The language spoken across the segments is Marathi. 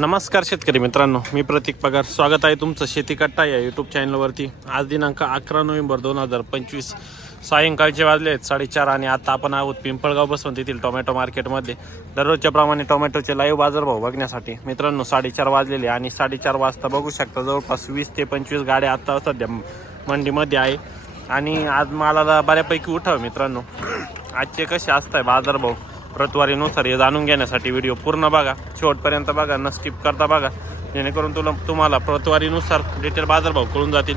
नमस्कार शेतकरी मित्रांनो मी प्रतीक पगार. स्वागत आहे तुमचं शेती कट्टा या यूट्यूब चॅनलवरती आज दिनांक अकरा नोव्हेंबर दोन हजार पंचवीस. सायंकाळचे वाजले आहेत साडेचार आणि आता आपण आहोत पिंपळगाव बसवंत येथील टोमॅटो मार्केटमध्ये. दररोजच्या प्रमाणे टोमॅटोचे लाईव्ह बाजारभाव बघण्यासाठी मित्रांनो साडेचार वाजलेले आणि साडेचार वाजता बघू शकता जवळपास वीस ते पंचवीस गाड्या आता सध्या मंडीमध्ये आहे. आणि आज मालाला बऱ्यापैकी उठाव मित्रांनो. आजचे कसे असत आहे बाजारभाव? प्रतवारीनुसार हे जाणून घेण्यासाठी व्हिडिओ पूर्ण बघा. शेवटपर्यंत बघा न स्किप करता बघा. जेणेकरून तुला तुम्हाला प्रतवारीनुसार डिटेल बाजारभाव कळून जातील.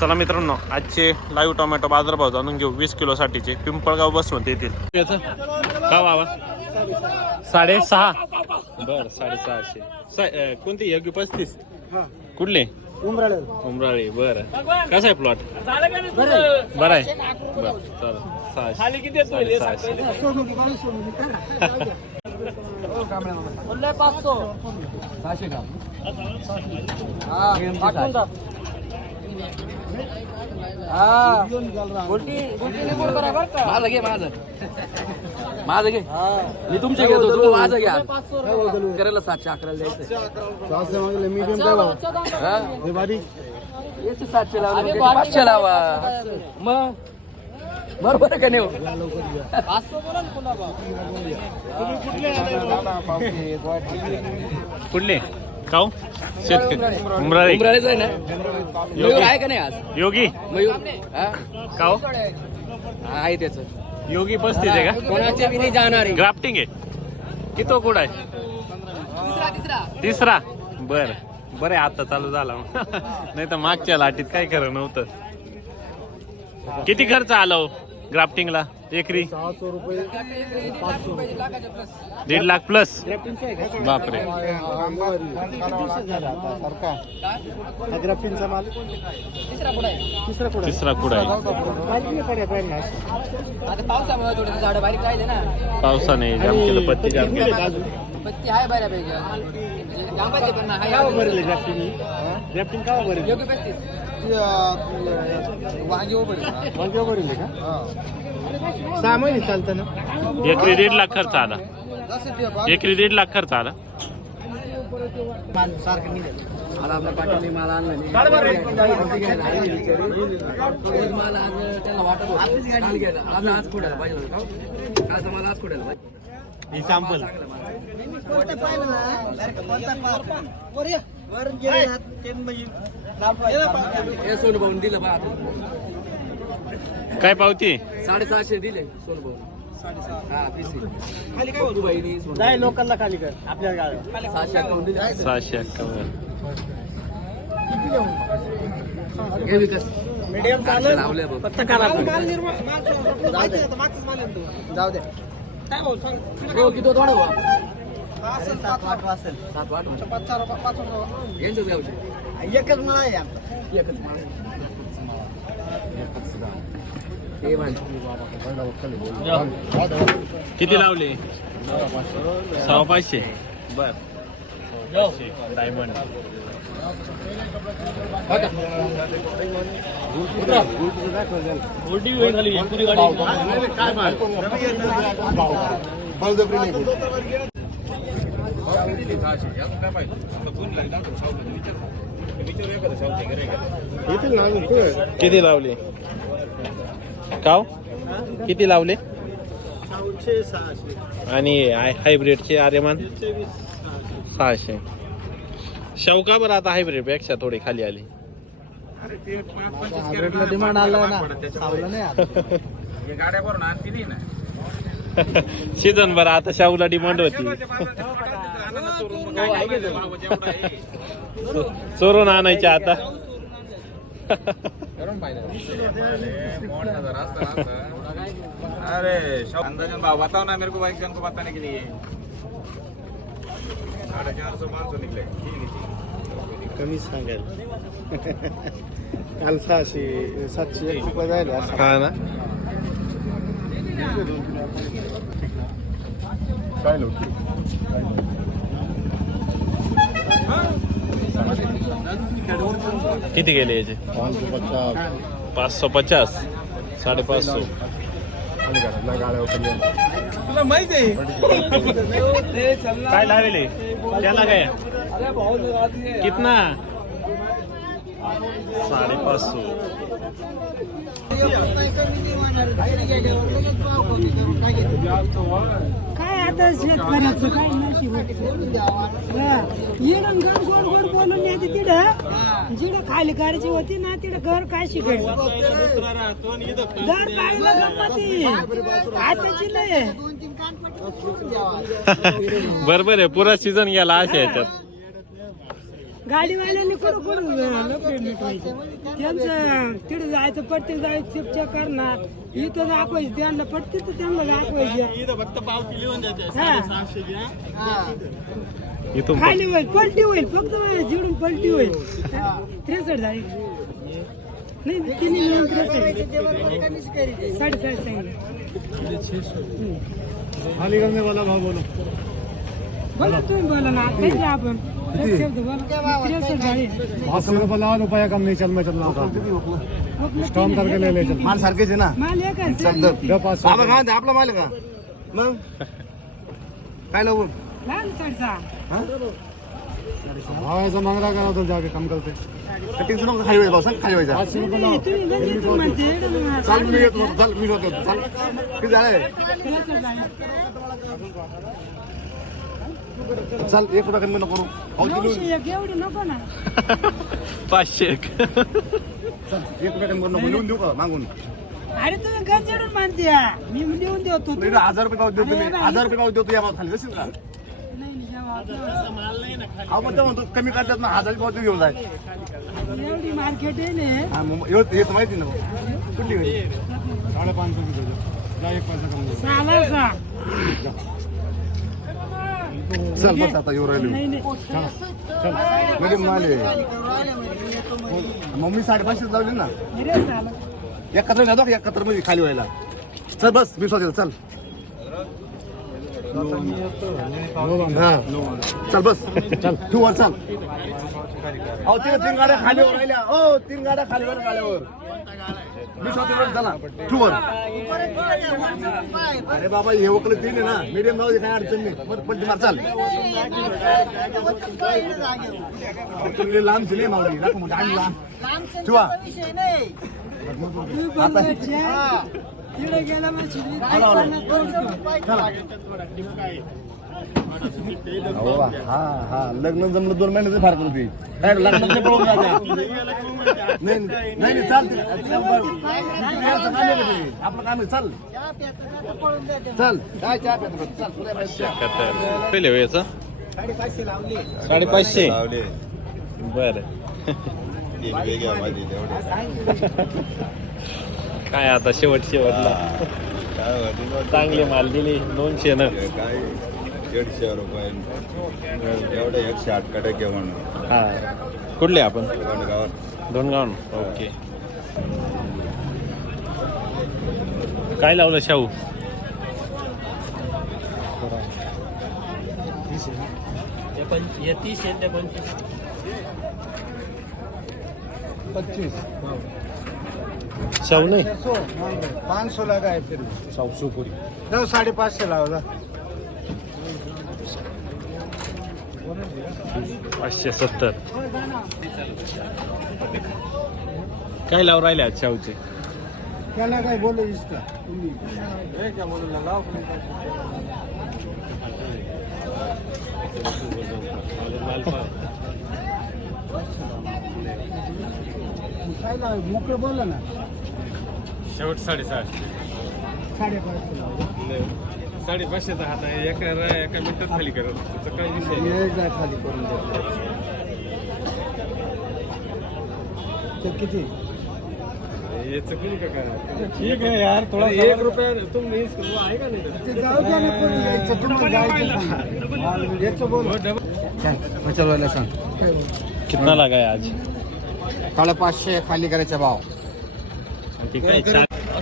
चला मित्रांनो आजचे लाईव्ह टोमॅटो बाजारभाव जाणून घेऊ. वीस किलोसाठीचे पिंपळगाव बसवंत येतील का बाबा? साडेसहा. बर साडेसहाशे. कोणती? योग्य पस्तीस? कुठले? उमराळे. बर. कसा आहे प्लॉट बरं आहे. बर चला सहाशे साडेसहाशे माझं घे माझं. माझं घे. मी तुमचे घेतो तू माझं घ्या करायला सातशे अकराला द्यायचं. याचे सातशे लावले त्याचे पाचशे लावा. मग? बरोबर आहे का नाही हो? कुठले? काऊ शेतकरी. उमराळे. उमराळेच आहे ना? मयूर आहे का नाही आज? योगी. मयूर? काऊ आहे त्याच. योगी पस्तीस आहे का? कोणाचे बी नाही जाणार. आहे. ग्राफ्टिंग आहे. किती कुठं आहे? तिसरा बर. बरं आता चालू झाला. नाही तर मागच्या लाटीत काय खरं नव्हतं. किती खर्च आला हो? ग्राफ्टिंगला. एकरी. दीड लाख प्लस बापरे. तिसरा आहे. ना. पावसाने जाम केलं पत्ती जाम केलं. पत्ती आहे बऱ्यापैकी. म्हणजे पण वांगी उभं सहा महिने चालतं ना? एकरी दीड लाख खर्च आला. एकरी दीड लाख खर्च आला. सारखं निघाल. मला आपल्या मला आणलं. मला आज वाटत. आज आज पाहिजे मला आज पाहिजे. ही सॅम्पल सोनू भाऊन दिलं बा. काय पावती? साडेसहाशे दिले सोनू भाऊ हा लोकलला खाली कर आपल्या सहाशे अकाउंट दिले. सहाशे विकास मीडियम लावले बघ. फक्त करा. जाऊ दे. हो किती होतं वाढव बा? सात आठ गावचे. एकच मला आहे एकच माल. हे. किती लावले? सहा पाचशे. बर. डायमंड किती लावले? काव? किती लावले? सहाशे सहाशे आणि हायब्रिडचे आर्यमान? सहाशे. शौका बरं आता हायब्रिडपेक्षा थोडी खाली आली? हायब्रिडला डिमांड आलं ना. सावलं नाही आलं. सीझन बरं आता शाहूला डिमांड होती. चोरून आणायचे आता. अरे अंदाजन भाव बताओ ना मेरे को बाइक जन को बताने के लिए. साढ़े चार सौ पाँच सौ निकले कमी सांगायला. काल सहाशे सातशे एक रुपये जायला असं. हा ना. किती गेले याचे? पाचशे पचास. साडेपाचशे. तुला माहित आहे? काय लावेले? त्याला काय? कितना? साडेपाच सो काय आता शेतकऱ्याचं काय नशीब येणं घर गोड गोड बोलून येते तिथं. जिथं खाली करायची होती ना तिथं घर काय शिकायचं घर पाहिलं गंमती आताची लय बरोबर आहे पुरा सीझन गेला अशा याच्यात. गाडीवाल्यांनी कुठं कुठं लपडे मिटवायचे. त्यांचं तिथं जायचं पट्टी जायचं चिपच्या करणार. इथं दाखवायचं त्यांना पट्टी तर त्यांना दाखवायचं हा. इथून खाली होईल पलटी होईल. फक्त जिडून पलटी होईल. त्रेसष्ट झाली. नाही तिने मिळून त्रेसष्ट. साडे साडे सांगितलं खाली करने वाला भाव बोलो. बोला तुम्ही बोला ना. इथे आपण. सौ रुपये कम नहीं चल मैं चल रहा काम करके ले ले चल. माल सारखेच आहे ना? बाबा काय आपला माल आहे का? मग? काय लावून लाल साडसा भाव ऐसा मांग रहा करा तो जाके कम करते. कटिंग नको खाली व्हायचं भाऊ सांग खाली व्हायचा पाँच सौ रुपये म्हणजे. चाल मी येतो चाल मी होतो चाल. किती झालंय. चाल एक रुपया कमी नको करू. नऊशे एक एवढी नको ना. पाचशे एक. चाल एक रुपया कमी करू नको. लिहून देऊ का मागून? अरे तुम्ही गंजडून मानते मी लिहून देतो नाही ना, हजार रुपये पाऊस देतो मी हजार रुपये पाऊस देतो या भाव खाली. जशील का? नाही नाही, जेव्हा आपलं- अहो पण ते म्हणतो कमी करतात ना हजार पाऊस घेऊन जाय. एवढी मार्केट आहे ना. हा, माहिती ना. भाऊ. कुठली गाडी? साढ़े पाँच सौ की दे दो ला एक पैसा कम दे साला सा चल बस आता येऊ राहिलो. मीडियम माल आहे. मग मी साडेपाचशे लावले ना? एकत्र जातो का एकत्रमध्ये खाली व्हायला? चल बस मी स्वतः चल. हा. चल बस. चल. तू वर चल. अहो ते तीन गाड्या खालीवर राहिल्या. हो तीन गाड्या खालीवर गाड्यावर मी स्वतः चला. तू वर. अरे बाबा हे वकल तीन आहे ना. मीडियम जाऊ दे काय अडचण नाही. पलटी मार चाल. तुम्ही लांब दिले मावली दाखव लांब. तुम्ही अहो, हा हा लग्न जमलं दोन महिन्याचे फार होती काय लग्न नाही पळून. नाही नाही नाही, चालते. आपलं काम आहे का ते? आपलं काम आहे चल. चल. काय चहा प्यायचं बघ, चल तुला माहिती आहे. पहिले याचा साडेपाचशे बर. काय आता शेवट शेवटला? चांगले माल दिले दोनशे न. काय दीडशे रुपये एवढे एकशे आठकडे घे म्हणून हा कुठले आपण गावात दोन गावन ओके काय लावलं शाहू पच्चीस शाहू नाही? पाँच सौ लगा है फिर सौ पूरी दो साढ़े पाँच से ना पाचशे सत्तर. काय लावून राहिले आज शाहूचे? क्या लगा है बोलो इसका काय लावा मोकळं बोला ना. शेवट साडेसहाशे. साडेपाचशे. लावा साडेपाचशेचा हात आहे. एका एका मिनिटात खाली करत त्याचा काही विषय नाही. खाली करून किती? याचं कोणी का काय ठीक आहे यार थोडा एक रुपया तुम्ही आहे का नाही? ते जाऊ द्या ना कोणी यायचं. तुम्हाला जायचं सांगा. याचं बोल. काय? कितना लगाय आज? साडे पाचशे खाली करायचा भाव. ठीक आहे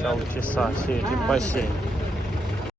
सहाशे सहाशे ते पाचशे